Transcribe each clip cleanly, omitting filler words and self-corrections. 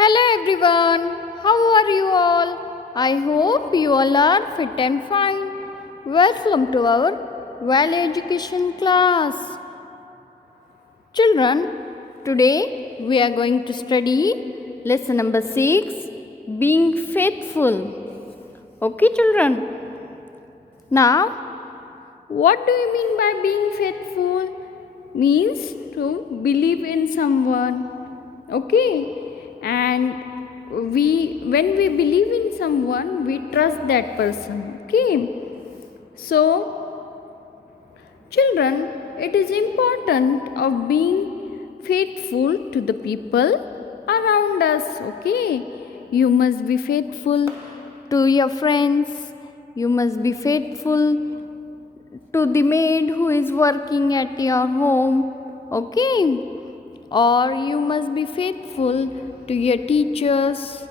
Hello everyone, how are you all? I hope you all are fit and fine. Welcome to our Value Education class. Children, today we are going to study lesson number 6, being faithful. Okay children? Now, what do you mean by being faithful? Means to believe in someone. Okay? And when we believe in someone, we trust that person. Okay? So children, it is important of being faithful to the people around us. Okay? You must be faithful to your friends. You must be faithful to the maid who is working at your home. Okay? Or you must be faithful to your teachers,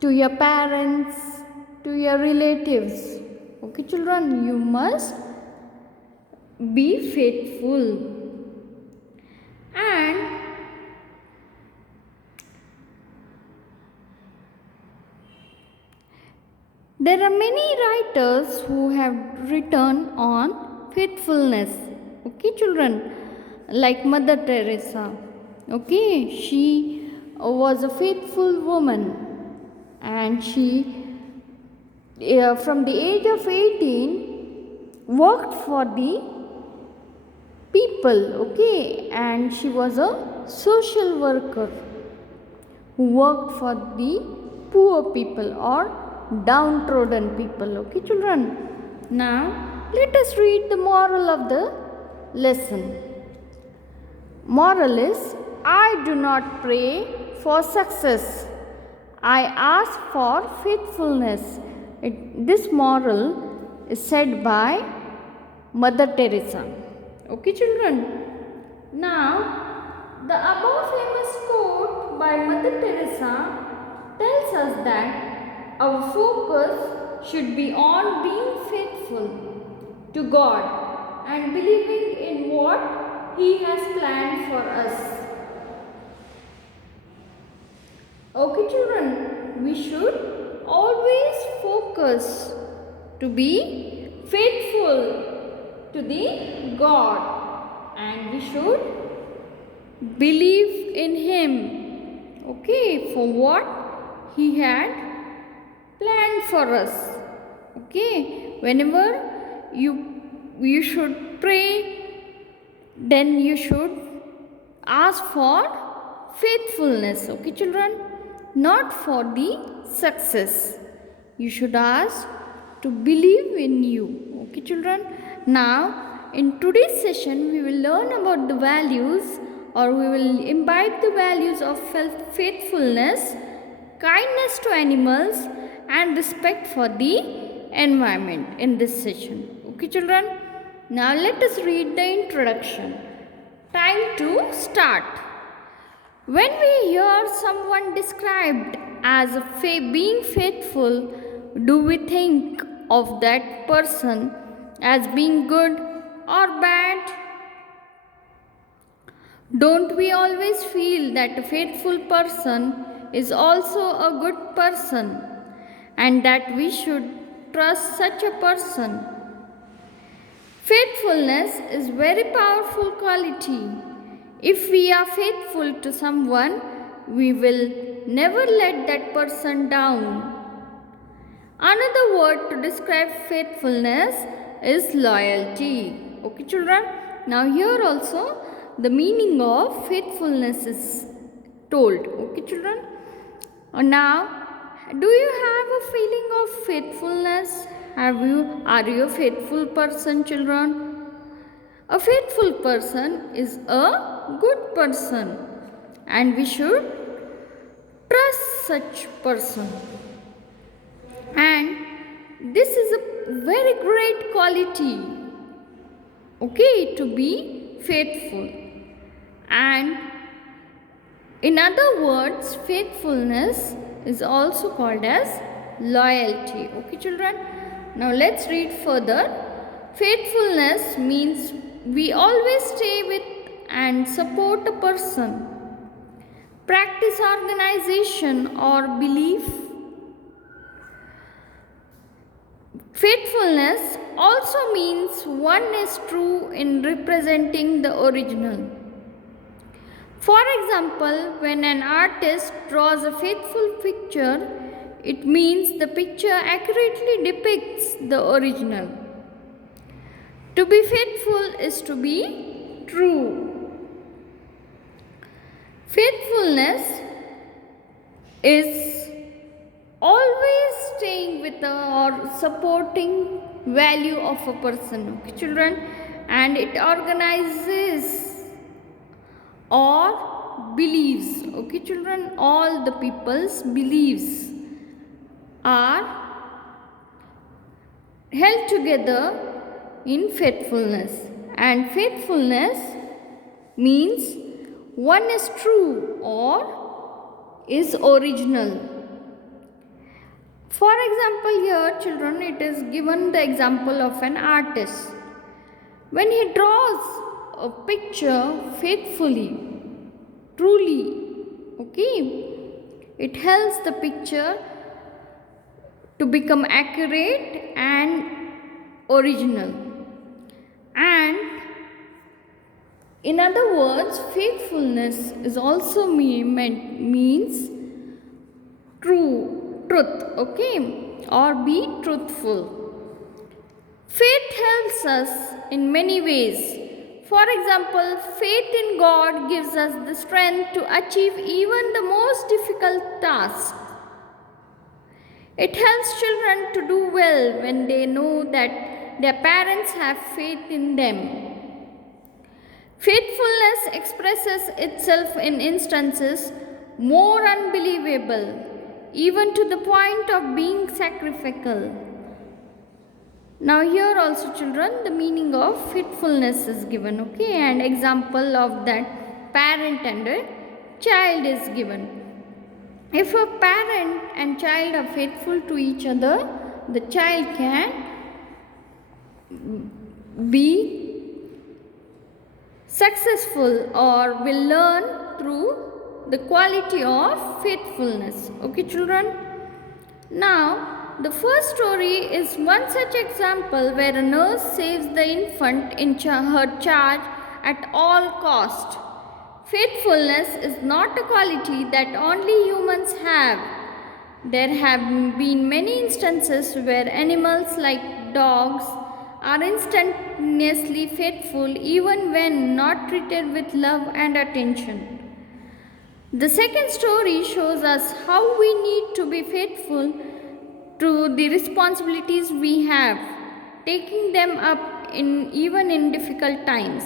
to your parents, to your relatives. Okay children, you must be faithful. And there are many writers who have written on faithfulness. Okay children, like Mother Teresa. Okay, she was a faithful woman, and she from the age of 18 worked for the people. Okay, and she was a social worker who worked for the poor people or downtrodden people. Okay children, now let us read the moral of the lesson. Moral is, I do not pray for success. I ask for faithfulness. This moral is said by Mother Teresa. Okay children. Now, the above famous quote by Mother Teresa tells us that our focus should be on being faithful to God and believing in what He has planned for us. Okay children, we should always focus to be faithful to the God, and we should believe in Him. Okay, for what He had planned for us. Okay, whenever you should pray, then you should ask for faithfulness. Okay children, not for the success. You should ask to believe in you. Okay children, now in today's session we will learn about the values, or we will imbibe the values of faithfulness, kindness to animals, and respect for the environment in this session. Okay children, now let us read the introduction. Time to start. When we hear someone described as being faithful, do we think of that person as being good or bad? Don't we always feel that a faithful person is also a good person, and that we should trust such a person? Faithfulness is very powerful quality. If we are faithful to someone, we will never let that person down. Another word to describe faithfulness is loyalty. Okay children, now here also the meaning of faithfulness is told. Okay children, now do you have a feeling of faithfulness? Are you a faithful person children? A faithful person is a good person, and we should trust such person. And this is a very great quality, okay, to be faithful. And in other words, faithfulness is also called as loyalty. Okay children, now let's read further. Faithfulness means we always stay with and support a person. practice, organization, or belief. Faithfulness also means one is true in representing the original. For example, when an artist draws a faithful picture, it means the picture accurately depicts the original. To be faithful is to be true. Faithfulness is always staying with or supporting value of a person, okay, children, and it organizes or beliefs, okay, children. All the people's beliefs are held together in faithfulness, and faithfulness means one is true or is original. For example, here children, it is given the example of an artist. When he draws a picture faithfully, truly, okay, it helps the picture to become accurate and original. And in other words, faithfulness is also means truth, okay, or be truthful. Faith helps us in many ways. For example, faith in God gives us the strength to achieve even the most difficult tasks. It helps children to do well when they know that their parents have faith in them. Faithfulness expresses itself in instances more unbelievable, even to the point of being sacrificial. Now here also children, the meaning of faithfulness is given, okay, and example of that parent and a child is given. If a parent and child are faithful to each other, the child can be successful or will learn through the quality of faithfulness, okay, children. Now, the first story is one such example where a nurse saves the infant in her charge at all cost. Faithfulness is not a quality that only humans have. There have been many instances where animals like dogs are instantaneously faithful even when not treated with love and attention. The second story shows us how we need to be faithful to the responsibilities we have, taking them up even in difficult times.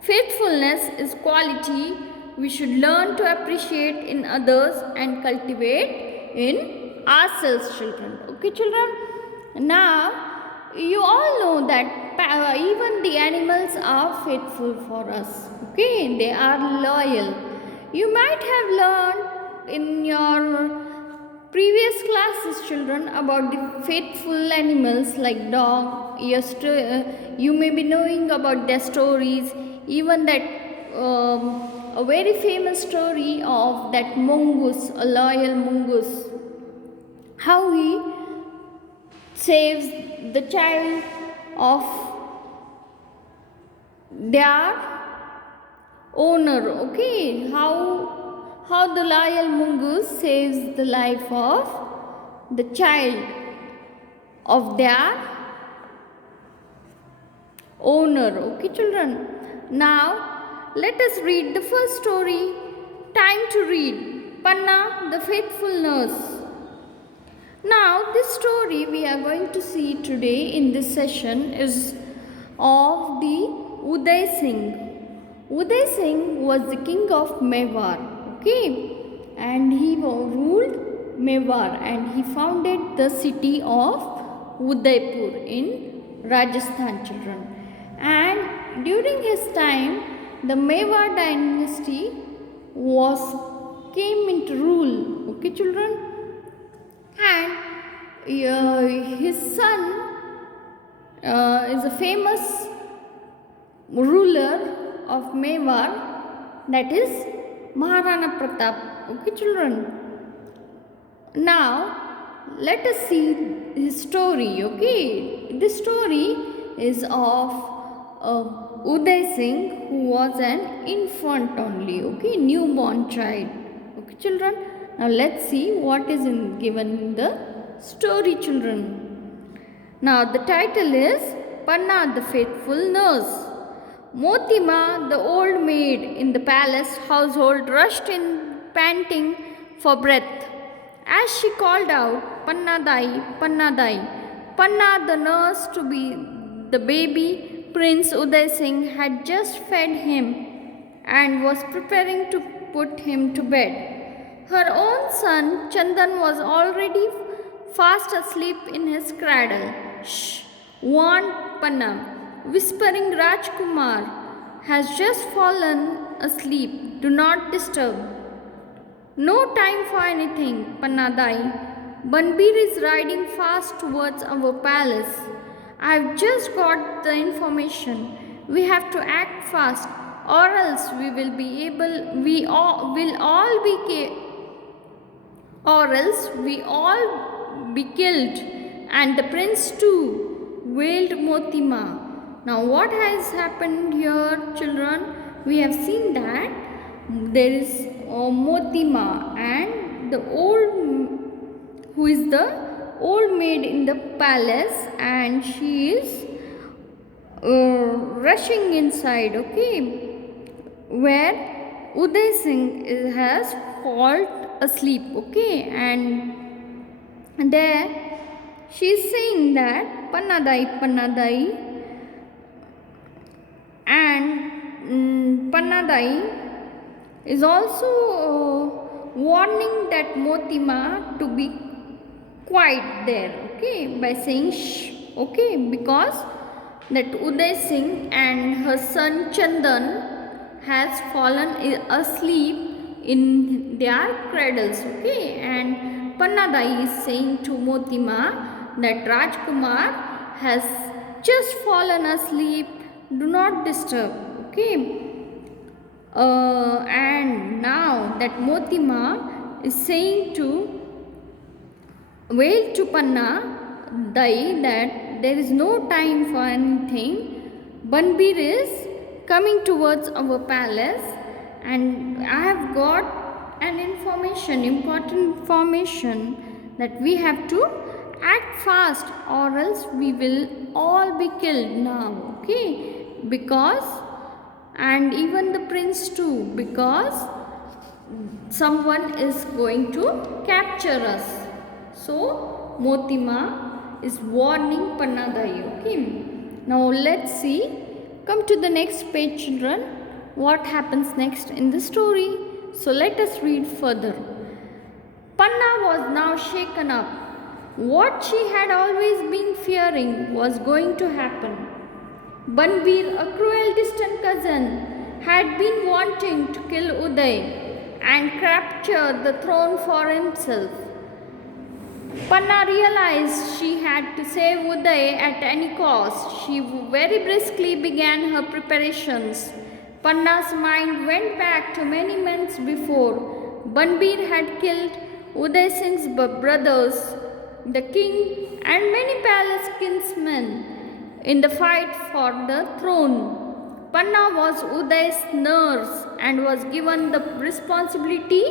Faithfulness is quality we should learn to appreciate in others and cultivate in ourselves, children. Okay, children? Now, you all know that even the animals are faithful for us. Okay, they are loyal. You might have learned in your previous classes, children, about the faithful animals like dog. You may be knowing about their stories. Even that a very famous story of that mongoose, a loyal mongoose, how he saves the child of their owner. Okay, how the loyal mongoose saves the life of the child of their owner. Okay, children. Now let us read the first story. Time to read. Panna, the faithful nurse. Now this story we are going to see today in this session is of the Uday Singh. Uday Singh was the king of Mewar, okay, and he ruled Mewar, and he founded the city of Udaipur in Rajasthan, children. And during his time, the Mewar dynasty came into rule, okay, children, and his son is a famous ruler of Mewar, that is Maharana Pratap. Okay, children. Now, let us see his story. Okay, this story is of Uday Singh, who was an infant only. Okay, newborn child. Okay, children. Now let's see what is given in the story, children. Now the title is Panna the Faithful Nurse. Motima, the old maid in the palace household, rushed in panting for breath. As she called out, Panna Dai, Panna Dai. Panna, the nurse to be the baby Prince Uday Singh, had just fed him and was preparing to put him to bed. Her own son Chandan was already fast asleep in his cradle. Shh, warned Panna, whispering, Rajkumar has just fallen asleep. Do not disturb. No time for anything, Pannadai. Banbir is riding fast towards our palace. I've just got the information. We have to act fast, or else we all be killed, and the prince too, wailed Motima. Now what has happened here, children? We have seen that there is Motima and the who is the old maid in the palace, and she is rushing inside, okay, where Uday Singh has fallen asleep, okay, and there she is saying that Pannadai, Pannadai, and Pannadai is also warning that Motima to be quiet there, okay, by saying shh, okay, because that Uday Singh and her son Chandan has fallen asleep in their cradles, okay, and Pannadai is saying to Motima that Rajkumar has just fallen asleep, do not disturb, okay. And now that Motima is saying to wail to Panna Dai that there is no time for anything. Banbir is coming towards our palace, and I have got an information, important information, that we have to act fast or else we will all be killed now, okay, because, and even the prince too, because someone is going to capture us. So Motima is warning Pannadai, okay. Now let's see, come to the next page, children, what happens next in the story. So let us read further. Panna was now shaken up. What she had always been fearing was going to happen. Banbir, a cruel distant cousin, had been wanting to kill Uday and capture the throne for himself. Panna realized she had to save Uday at any cost. She very briskly began her preparations. Panna's mind went back to many months before. Banbir had killed Uday Singh's brothers, the king, and many palace kinsmen in the fight for the throne. Panna was Uday's nurse and was given the responsibility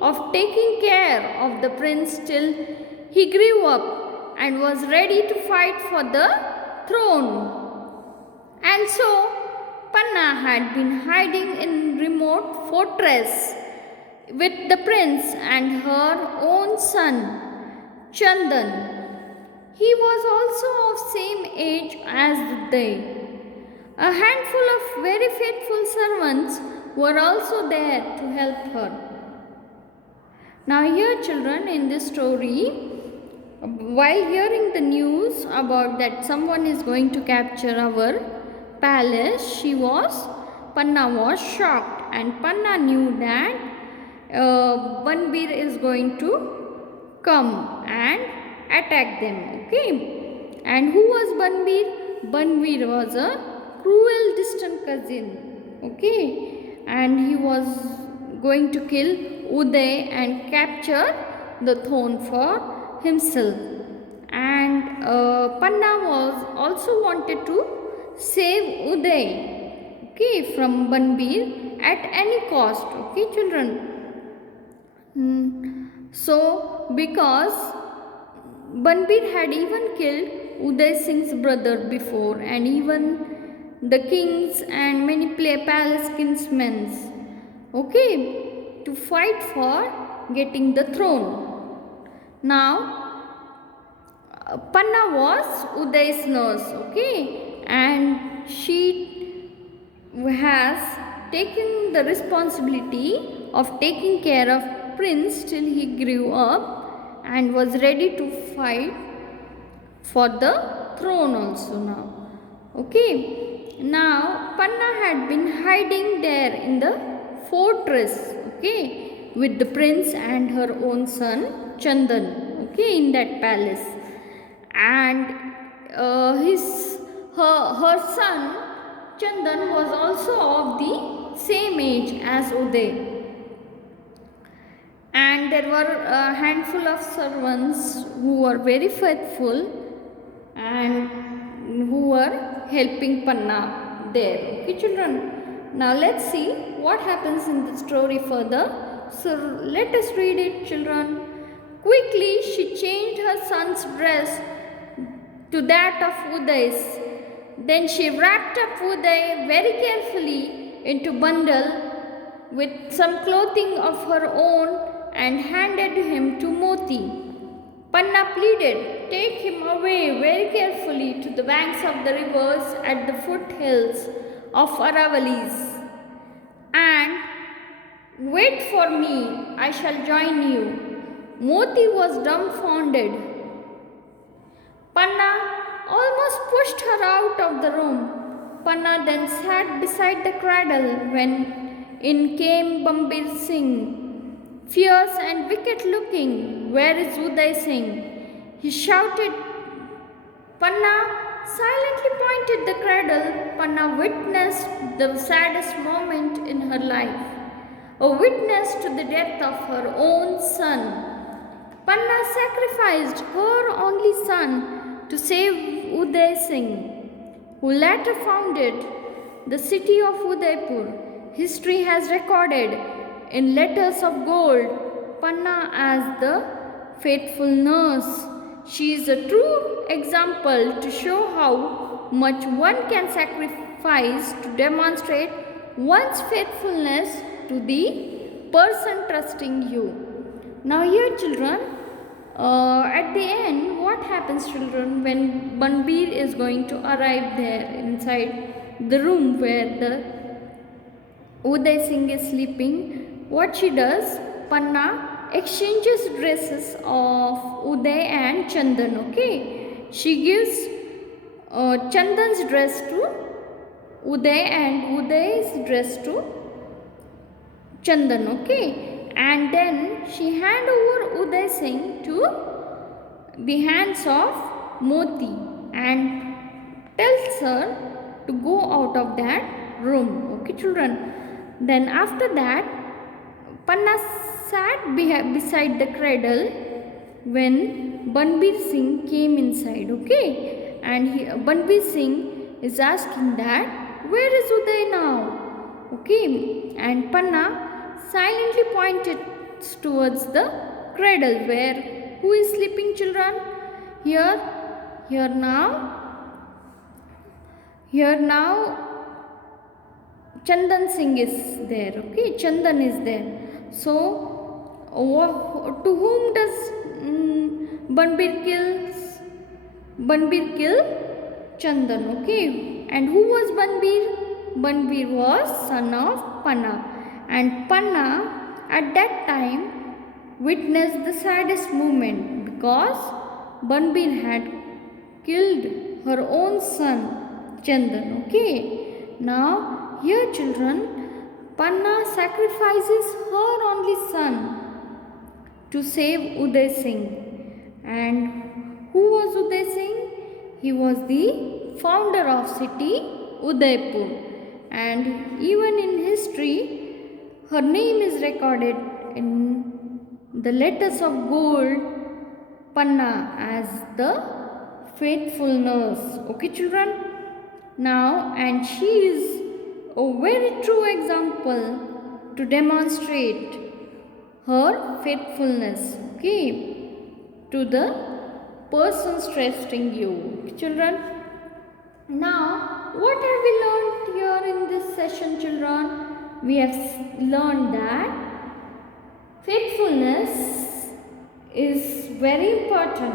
of taking care of the prince till he grew up and was ready to fight for the throne. And so Panna had been hiding in remote fortress with the prince and her own son Chandan. He was also of same age as they. A handful of very faithful servants were also there to help her. Now here, children, in this story, while hearing the news about that someone is going to capture our palace, Panna was shocked, and Panna knew that Banbir is going to come and attack them, okay. And who was Banbir? Banbir was a cruel distant cousin, okay, and he was going to kill Uday and capture the throne for himself. And Panna was also wanted to save Uday, okay, from Banbir at any cost, okay, children. So, because Banbir had even killed Uday Singh's brother before, and even the kings and many palace kinsmen, okay, to fight for getting the throne. Now, Panna was Uday's nurse, okay, and she has taken the responsibility of taking care of Prince till he grew up and was ready to fight for the throne also now. Okay, now Panna had been hiding there in the fortress, okay, with the prince and her own son Chandan, okay, in that palace. And her son Chandan was also of the same age as Uday, and there were a handful of servants who were very faithful and who were helping Panna there. Okay, children. Now let's see what happens in the story further. So let us read it, children. Quickly, she changed her son's dress to that of Uday's. Then she wrapped up Uday very carefully into bundle with some clothing of her own and handed him to Moti. Panna pleaded, "Take him away very carefully to the banks of the rivers at the foothills of Aravalis, and wait for me, I shall join you." Moti was dumbfounded. Panna almost pushed her out of the room. Panna then sat beside the cradle when in came Bambir Singh, fierce and wicked looking. "Where is Uday Singh?" he shouted. Panna silently pointed the cradle. Panna witnessed the saddest moment in her life, a witness to the death of her own son. Panna sacrificed her only son to save Uday Singh, who later founded the city of Udaipur. History has recorded in letters of gold Panna as the faithful nurse. She is a true example to show how much one can sacrifice to demonstrate one's faithfulness to the person trusting you. Now here, children, at the end, what happens, children, when Banbir is going to arrive there inside the room where the Uday Singh is sleeping? What she does, Panna exchanges dresses of Uday and Chandan, okay. She gives Chandan's dress to Uday and Uday's dress to Chandan, okay. And then she hand over Uday Singh to the hands of Moti and tells her to go out of that room, okay, children. Then after that, Panna sat beside the cradle when Banbir Singh came inside, okay. And Banbir Singh is asking that, "Where is Uday now?" Okay. And Panna silently pointed towards the cradle where who is sleeping, children? Here now Chandan Singh is there, okay. Chandan is there. So to whom does Banbir kill Chandan, okay. And who was Banbir? Banbir was son of Panna. And Panna at that time witnessed the saddest moment because Banbir had killed her own son Chandan, okay. Now here, children, Panna sacrifices her only son to save Uday Singh. And who was Uday Singh? He was the founder of city Udaipur. And even in history, her name is recorded in the letters of gold, Panna, as the faithful nurse. Okay, children? Now, and she is a very true example to demonstrate her faithfulness, okay, to the persons trusting you. Children, now what have we learned here in this session, children? We have learned that faithfulness is very important,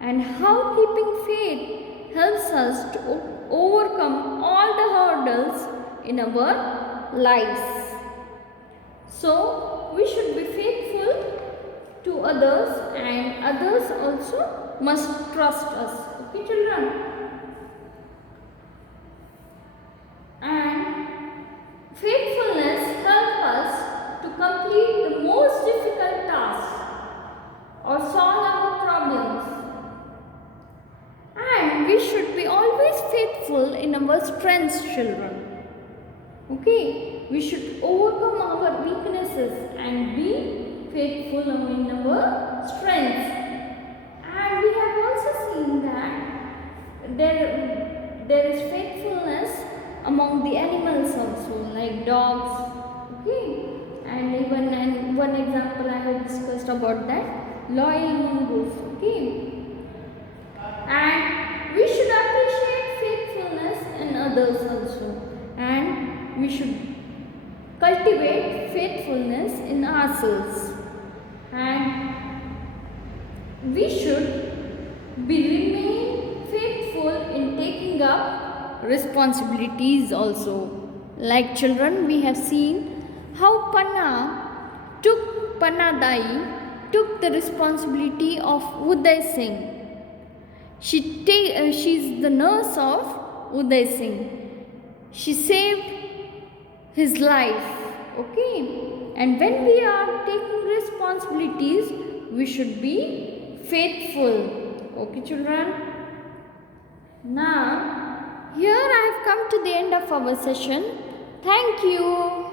and how keeping faith helps us to overcome all the hurdles in our lives. So, we should be faithful to others, and others also must trust us. Okay, children? And faithfulness helps us to complete the most difficult tasks or solve our problems. And we should be always faithful in our strengths, children. Okay, we should overcome our weaknesses and be faithful in our strengths. And we have also seen that there is faithfulness among the animals also, like dogs. Okay, and even one example I have discussed about that, loyal mongoose. Okay, and we should appreciate faithfulness in others also, and we should cultivate faithfulness in ourselves, and we should be remain faithful in taking up responsibilities also. Like children, we have seen how Panna Dai took the responsibility of Uday Singh. She's the nurse of Uday Singh. She saved his life. Okay, and when we are taking responsibilities, we should be faithful. Okay, children. Now, here I have come to the end of our session. Thank you.